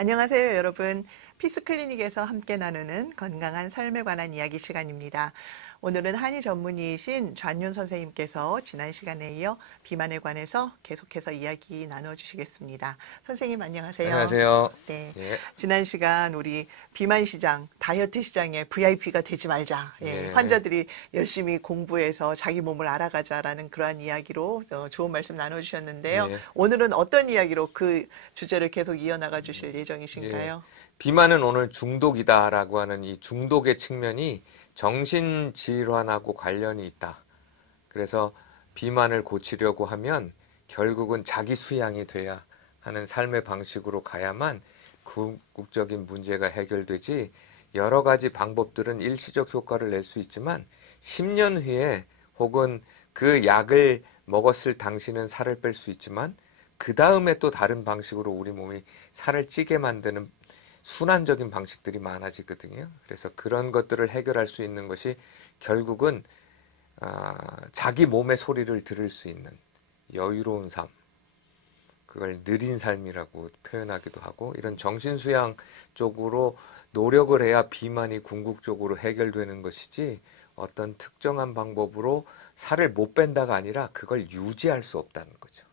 안녕하세요, 여러분. 피스클리닉에서 함께 나누는 건강한 삶에 관한 이야기 시간입니다. 오늘은 한의 전문의이신 좌윤 선생님께서 지난 시간에 이어 비만에 관해서 계속해서 이야기 나눠주시겠습니다. 선생님 안녕하세요. 안녕하세요. 네, 예. 지난 시간 우리 비만 시장, 다이어트 시장의 VIP가 되지 말자. 예. 환자들이 열심히 공부해서 자기 몸을 알아가자라는 그러한 이야기로 좋은 말씀 나눠주셨는데요. 예. 오늘은 어떤 이야기로 그 주제를 계속 이어나가 주실 예정이신가요? 비만은 오늘 중독이다라고 하는 이 중독의 측면이 정신질환하고 관련이 있다. 그래서 비만을 고치려고 하면 결국은 자기 수양이 돼야 하는 삶의 방식으로 가야만 궁극적인 문제가 해결되지, 여러 가지 방법들은 일시적 효과를 낼 수 있지만 10년 후에 혹은 그 약을 먹었을 당시는 살을 뺄 수 있지만 그 다음에 또 다른 방식으로 우리 몸이 살을 찌게 만드는 순환적인 방식들이 많아지거든요. 그래서 그런 것들을 해결할 수 있는 것이 결국은 자기 몸의 소리를 들을 수 있는 여유로운 삶, 그걸 느린 삶이라고 표현하기도 하고, 이런 정신수양 쪽으로 노력을 해야 비만이 궁극적으로 해결되는 것이지, 어떤 특정한 방법으로 살을 못 뺀다가 아니라 그걸 유지할 수 없다는 거죠.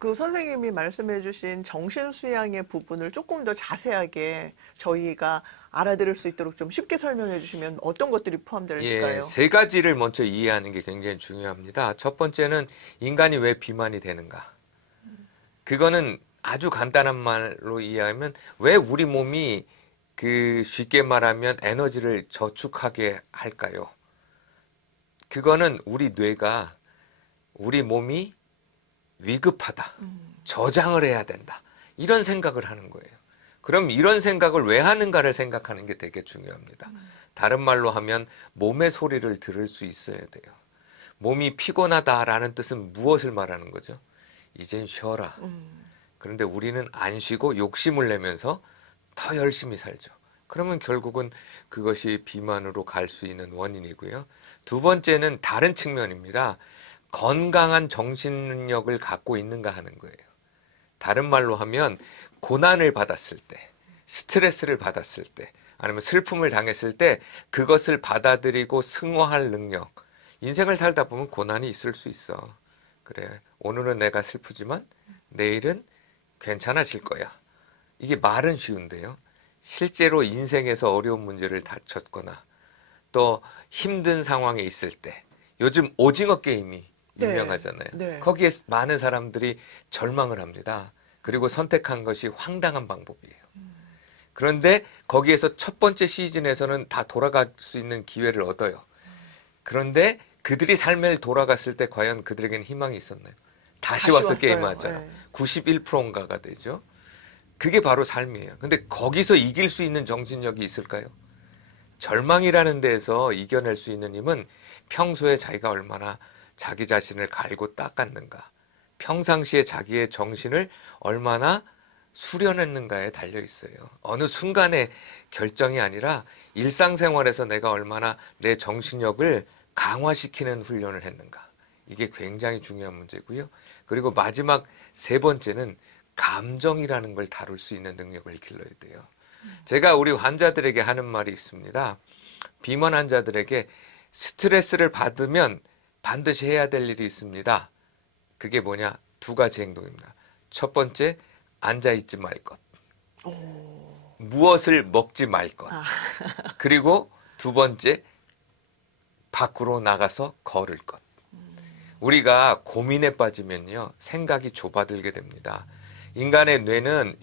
그 선생님이 말씀해 주신 정신수양의 부분을 조금 더 자세하게 저희가 알아들을 수 있도록 좀 쉽게 설명해 주시면 어떤 것들이 포함될까요? 세 가지를 먼저 이해하는 게 굉장히 중요합니다. 첫 번째는 인간이 왜 비만이 되는가. 그거는 아주 간단한 말로 이해하면, 왜 우리 몸이 쉽게 말하면 에너지를 저축하게 할까요? 그거는 우리 뇌가 우리 몸이 위급하다, 저장을 해야 된다, 이런 생각을 하는 거예요. 그럼 이런 생각을 왜 하는가를 생각하는 게 되게 중요합니다. 다른 말로 하면 몸의 소리를 들을 수 있어야 돼요. 몸이 피곤하다라는 뜻은 무엇을 말하는 거죠? 이젠 쉬어라. 그런데 우리는 안 쉬고 욕심을 내면서 더 열심히 살죠. 그러면 결국은 그것이 비만으로 갈 수 있는 원인이고요. 두 번째는 다른 측면입니다. 건강한 정신력을 갖고 있는가 하는 거예요. 다른 말로 하면 고난을 받았을 때, 스트레스를 받았을 때, 아니면 슬픔을 당했을 때 그것을 받아들이고 승화할 능력. 인생을 살다 보면 고난이 있을 수 있어. 그래, 오늘은 내가 슬프지만 내일은 괜찮아질 거야. 이게 말은 쉬운데요. 실제로 인생에서 어려운 문제를 다쳤거나 또 힘든 상황에 있을 때, 요즘 오징어 게임이 유명하잖아요. 네. 거기에 많은 사람들이 절망을 합니다. 그리고 선택한 것이 황당한 방법이에요. 그런데 거기에서 첫 번째 시즌에서는 다 돌아갈 수 있는 기회를 얻어요. 그런데 그들이 삶에 돌아갔을 때 과연 그들에게는 희망이 있었나요? 다시 와서 게임하자. 91%인가가 되죠. 그게 바로 삶이에요. 근데 거기서 이길 수 있는 정신력이 있을까요? 절망이라는 데에서 이겨낼 수 있는 힘은 평소에 자기가 얼마나 자기 자신을 갈고 닦았는가, 평상시에 자기의 정신을 얼마나 수련했는가에 달려 있어요. 어느 순간의 결정이 아니라 일상생활에서 내가 얼마나 내 정신력을 강화시키는 훈련을 했는가. 이게 굉장히 중요한 문제고요. 그리고 마지막 세 번째는 감정이라는 걸 다룰 수 있는 능력을 길러야 돼요. 제가 우리 환자들에게 하는 말이 있습니다. 비만 환자들에게 스트레스를 받으면 반드시 해야 될 일이 있습니다. 그게 뭐냐? 두 가지 행동입니다. 첫 번째, 앉아있지 말 것. 무엇을 먹지 말 것. 그리고 두 번째, 밖으로 나가서 걸을 것. 우리가 고민에 빠지면요, 생각이 좁아들게 됩니다. 인간의 뇌는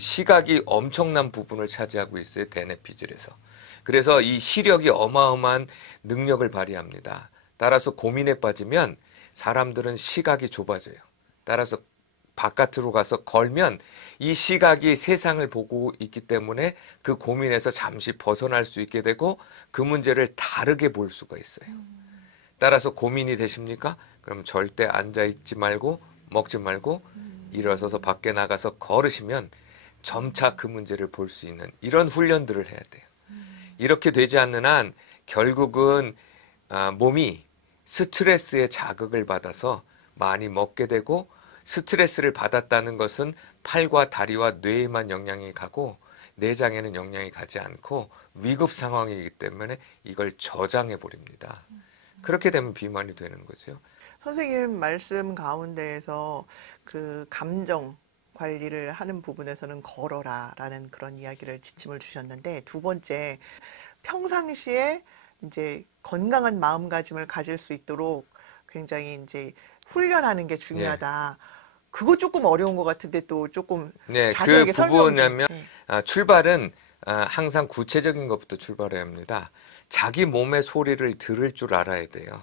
시각이 엄청난 부분을 차지하고 있어요. 대뇌피질에서. 그래서 이 시력이 어마어마한 능력을 발휘합니다. 따라서 고민에 빠지면 사람들은 시각이 좁아져요. 따라서 바깥으로 가서 걸면 이 시각이 세상을 보고 있기 때문에 그 고민에서 잠시 벗어날 수 있게 되고 그 문제를 다르게 볼 수가 있어요. 따라서 고민이 되십니까? 그럼 절대 앉아있지 말고 먹지 말고 일어서서 밖에 나가서 걸으시면 점차 그 문제를 볼 수 있는 이런 훈련들을 해야 돼요. 이렇게 되지 않는 한 결국은 몸이 스트레스에 자극을 받아서 많이 먹게 되고, 스트레스를 받았다는 것은 팔과 다리와 뇌에만 영향이 가고 내장에는 영향이 가지 않고 위급 상황이기 때문에 이걸 저장해 버립니다. 그렇게 되면 비만이 되는 거죠. 선생님 말씀 가운데에서 그 감정 관리를 하는 부분에서는 걸어라라는 그런 이야기를 지침을 주셨는데, 두 번째, 평상시에 이제 건강한 마음가짐을 가질 수 있도록 굉장히 이제 훈련하는 게 중요하다. 그거 조금 어려운 것 같은데 또 조금 네, 그 자세하게 설명 좀. 부분이면 네. 출발은 항상 구체적인 것부터 출발해야 합니다. 자기 몸의 소리를 들을 줄 알아야 돼요.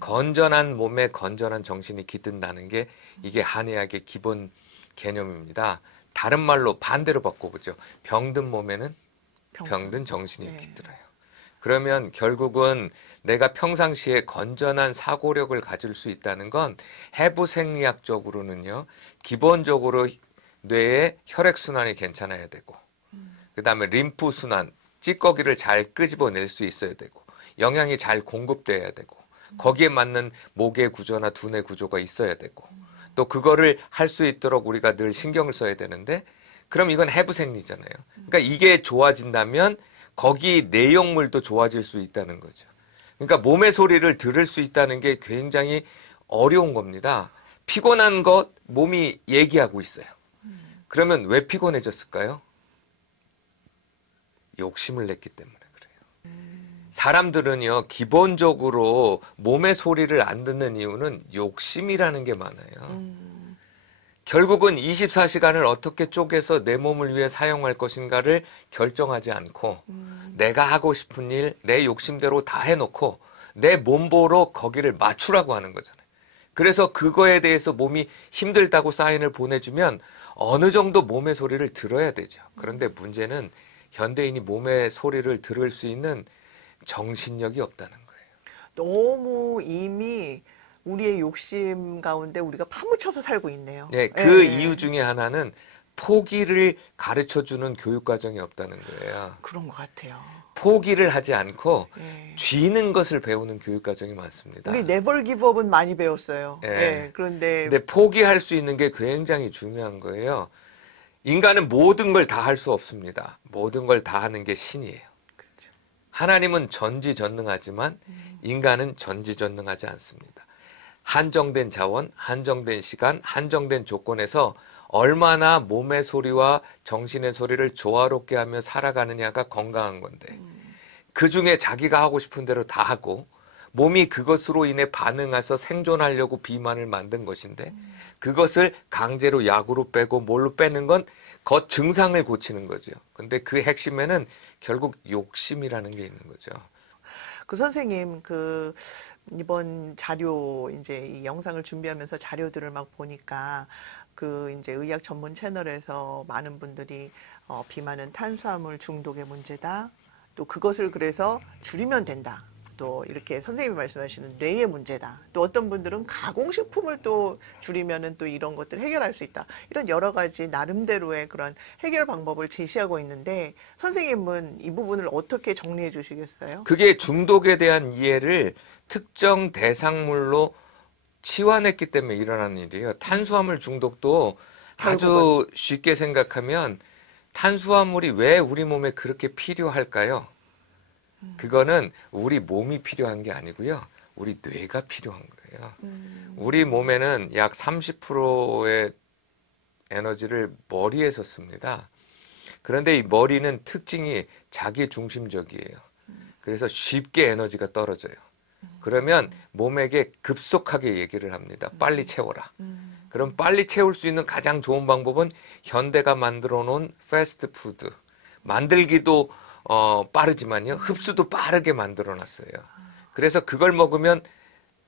건전한 몸에 건전한 정신이 깃든다는 게 이게 한의학의 기본 개념입니다. 다른 말로 반대로 바꿔보죠. 병든 몸에는 병든 정신이 네. 깃들어요. 그러면 결국은 내가 평상시에 건전한 사고력을 가질 수 있다는 건 해부 생리학적으로는요. 기본적으로 뇌의 혈액순환이 괜찮아야 되고, 그 다음에 림프 순환, 찌꺼기를 잘 끄집어낼 수 있어야 되고, 영양이 잘 공급돼야 되고, 거기에 맞는 목의 구조나 두뇌 구조가 있어야 되고, 또 그거를 할 수 있도록 우리가 늘 신경을 써야 되는데, 그럼 이건 해부 생리잖아요. 그러니까 이게 좋아진다면 거기 내용물도 좋아질 수 있다는 거죠. 그러니까 몸의 소리를 들을 수 있다는 게 굉장히 어려운 겁니다. 피곤한 것 몸이 얘기하고 있어요. 그러면 왜 피곤해졌을까요? 욕심을 냈기 때문에 그래요. 사람들은요, 기본적으로 몸의 소리를 안 듣는 이유는 욕심이라는 게 많아요. 결국은 24시간을 어떻게 쪼개서 내 몸을 위해 사용할 것인가를 결정하지 않고 내가 하고 싶은 일, 내 욕심대로 다 해놓고 내 몸보로 거기를 맞추라고 하는 거잖아요. 그래서 그거에 대해서 몸이 힘들다고 사인을 보내주면 어느 정도 몸의 소리를 들어야 되죠. 그런데 문제는 현대인이 몸의 소리를 들을 수 있는 정신력이 없다는 거예요. 너무 이미 우리의 욕심 가운데 우리가 파묻혀서 살고 있네요. 네, 그 예. 이유 중에 하나는 포기를 가르쳐주는 교육과정이 없다는 거예요. 그런 것 같아요. 포기를 하지 않고 예. 쥐는 것을 배우는 교육과정이 많습니다. 우리 never give up은 많이 배웠어요. 예. 예. 그런데 근데 포기할 수 있는 게 굉장히 중요한 거예요. 인간은 모든 걸 다 할 수 없습니다. 모든 걸 다 하는 게 신이에요. 그렇죠. 하나님은 전지전능하지만 인간은 전지전능하지 않습니다. 한정된 자원, 한정된 시간, 한정된 조건에서 얼마나 몸의 소리와 정신의 소리를 조화롭게 하며 살아가느냐가 건강한 건데, 그 중에 자기가 하고 싶은 대로 다 하고 몸이 그것으로 인해 반응해서 생존하려고 비만을 만든 것인데, 그것을 강제로 약으로 빼고 뭘로 빼는 건 겉 증상을 고치는 거죠. 근데 그 핵심에는 결국 욕심이라는 게 있는 거죠. 그 선생님, 그 이번 자료 이제 이 영상을 준비하면서 자료들을 막 보니까 그 이제 의학 전문 채널에서 많은 분들이 비만은 탄수화물 중독의 문제다. 또 그것을 그래서 줄이면 된다. 또 이렇게 선생님이 말씀하시는 뇌의 문제다. 또 어떤 분들은 가공식품을 또 줄이면은 또 이런 것들을 해결할 수 있다. 이런 여러 가지 나름대로의 그런 해결 방법을 제시하고 있는데, 선생님은 이 부분을 어떻게 정리해 주시겠어요? 그게 중독에 대한 이해를 특정 대상물로 치환했기 때문에 일어나는 일이에요. 탄수화물 중독도 아주 쉽게 생각하면 탄수화물이 왜 우리 몸에 그렇게 필요할까요? 그거는 우리 몸이 필요한 게 아니고요. 우리 뇌가 필요한 거예요. 우리 몸에는 약 30%의 에너지를 머리에서 씁니다. 그런데 이 머리는 특징이 자기 중심적이에요. 그래서 쉽게 에너지가 떨어져요. 그러면 몸에게 급속하게 얘기를 합니다. 빨리 채워라. 그럼 빨리 채울 수 있는 가장 좋은 방법은 현대가 만들어 놓은 패스트푸드. 만들기도 빠르지만요. 흡수도 빠르게 만들어 놨어요. 그래서 그걸 먹으면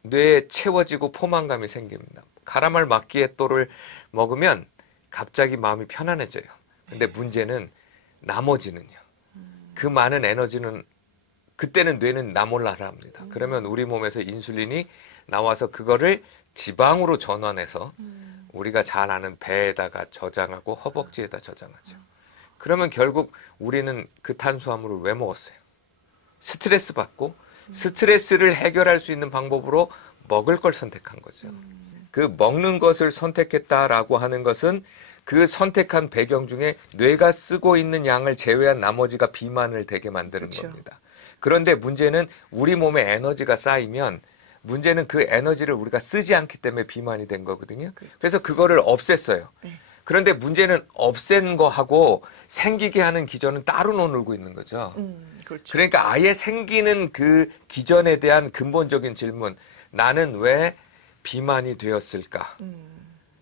뇌에 채워지고 포만감이 생깁니다. 카라멜 마키아토를 먹으면 갑자기 마음이 편안해져요. 근데 문제는 나머지는요. 그 많은 에너지는 그때는 뇌는 나 몰라 합니다. 그러면 우리 몸에서 인슐린이 나와서 그거를 지방으로 전환해서 우리가 잘 아는 배에다가 저장하고 허벅지에다 저장하죠. 그러면 결국 우리는 그 탄수화물을 왜 먹었어요? 스트레스 받고 스트레스를 해결할 수 있는 방법으로 먹을 걸 선택한 거죠. 그 먹는 것을 선택했다라고 하는 것은 그 선택한 배경 중에 뇌가 쓰고 있는 양을 제외한 나머지가 비만을 되게 만드는 그렇죠. 겁니다. 그런데 문제는 우리 몸에 에너지가 쌓이면 문제는 그 에너지를 우리가 쓰지 않기 때문에 비만이 된 거거든요. 그래서 그거를 없앴어요. 네. 그런데 문제는 없앤 거하고 생기게 하는 기전은 따로 놀고 있는 거죠. 그렇죠. 그러니까 아예 생기는 그 기전에 대한 근본적인 질문, 나는 왜 비만이 되었을까?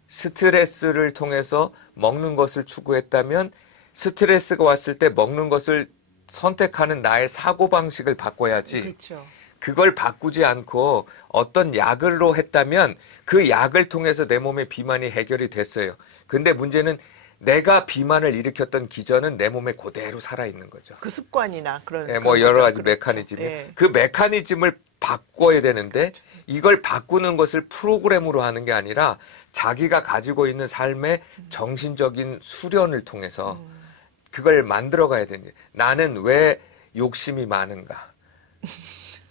스트레스를 통해서 먹는 것을 추구했다면 스트레스가 왔을 때 먹는 것을 선택하는 나의 사고방식을 바꿔야지. 그렇죠. 그걸 바꾸지 않고 어떤 약을로 했다면 그 약을 통해서 내 몸의 비만이 해결이 됐어요. 근데 문제는 내가 비만을 일으켰던 기전은 내 몸에 그대로 살아있는 거죠. 그 습관이나 그런 예, 뭐 그런 여러 거죠. 가지 그렇죠. 메커니즘이 예. 그 메커니즘을 바꿔야 되는데 이걸 바꾸는 것을 프로그램으로 하는 게 아니라 자기가 가지고 있는 삶의 정신적인 수련을 통해서 그걸 만들어 가야 되는지. 나는 왜 욕심이 많은가?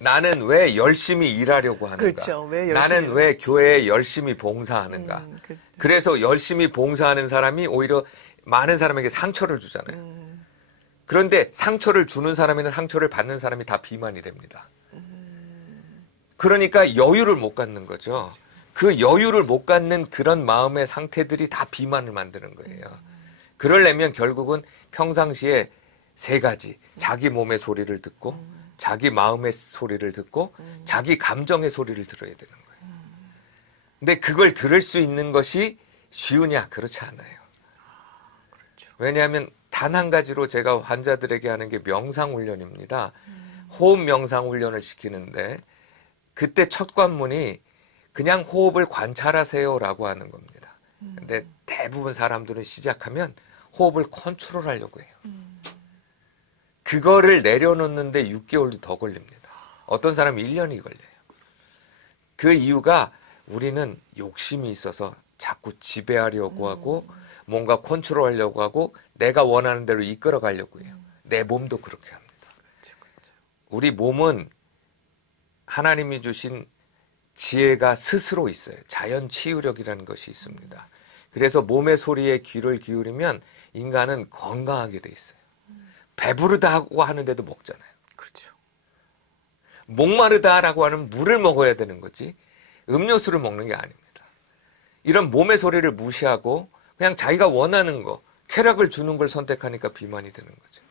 나는 왜 열심히 일하려고 하는가? 그렇죠. 왜 열심히 나는 왜 교회에 열심히 봉사하는가? 그래서 열심히 봉사하는 사람이 오히려 많은 사람에게 상처를 주잖아요. 그런데 상처를 주는 사람이나 상처를 받는 사람이 다 비만이 됩니다. 그러니까 여유를 못 갖는 거죠. 그 여유를 못 갖는 그런 마음의 상태들이 다 비만을 만드는 거예요. 그러려면 결국은 평상시에 세 가지. 자기 몸의 소리를 듣고 자기 마음의 소리를 듣고 자기 감정의 소리를 들어야 되는 거예요. 근데 그걸 들을 수 있는 것이 쉬우냐? 그렇지 않아요. 왜냐하면 단 한 가지로 제가 환자들에게 하는 게 명상 훈련입니다. 호흡 명상 훈련을 시키는데 그때 첫 관문이 그냥 호흡을 관찰하세요라고 하는 겁니다. 근데 대부분 사람들은 시작하면 호흡을 컨트롤하려고 해요. 그거를 내려놓는데 6개월도 더 걸립니다. 어떤 사람은 1년이 걸려요. 그 이유가 우리는 욕심이 있어서 자꾸 지배하려고 하고 뭔가 컨트롤하려고 하고 내가 원하는 대로 이끌어 가려고 해요. 내 몸도 그렇게 합니다. 우리 몸은 하나님이 주신 지혜가 스스로 있어요. 자연 치유력이라는 것이 있습니다. 그래서 몸의 소리에 귀를 기울이면 인간은 건강하게 돼 있어요. 배부르다고 하는데도 먹잖아요. 그렇죠. 목마르다라고 하는 물을 먹어야 되는 거지 음료수를 먹는 게 아닙니다. 이런 몸의 소리를 무시하고 그냥 자기가 원하는 거, 쾌락을 주는 걸 선택하니까 비만이 되는 거죠.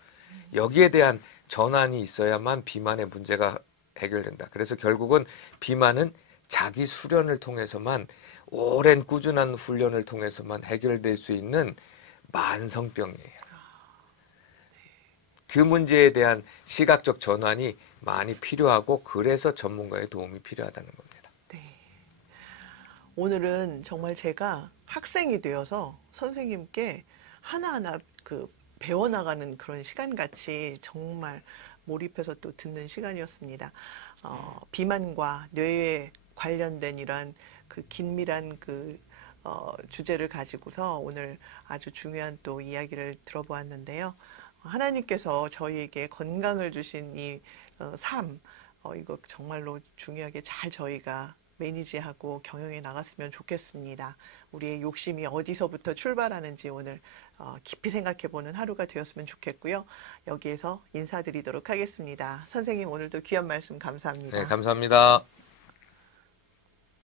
여기에 대한 전환이 있어야만 비만의 문제가 해결된다. 그래서 결국은 비만은 자기 수련을 통해서만 오랜 꾸준한 훈련을 통해서만 해결될 수 있는 만성병이에요. 그 문제에 대한 시각적 전환이 많이 필요하고 그래서 전문가의 도움이 필요하다는 겁니다. 네. 오늘은 정말 제가 학생이 되어서 선생님께 하나하나 그 배워나가는 그런 시간같이 정말 몰입해서 또 듣는 시간이었습니다. 비만과 뇌에 관련된 이러한 그 긴밀한 그 주제를 가지고서 오늘 아주 중요한 또 이야기를 들어보았는데요. 하나님께서 저희에게 건강을 주신 이 삶, 이거 정말로 중요하게 잘 저희가 매니지하고 경영해 나갔으면 좋겠습니다. 우리의 욕심이 어디서부터 출발하는지 오늘 깊이 생각해보는 하루가 되었으면 좋겠고요. 여기에서 인사드리도록 하겠습니다. 선생님 오늘도 귀한 말씀 감사합니다. 네, 감사합니다.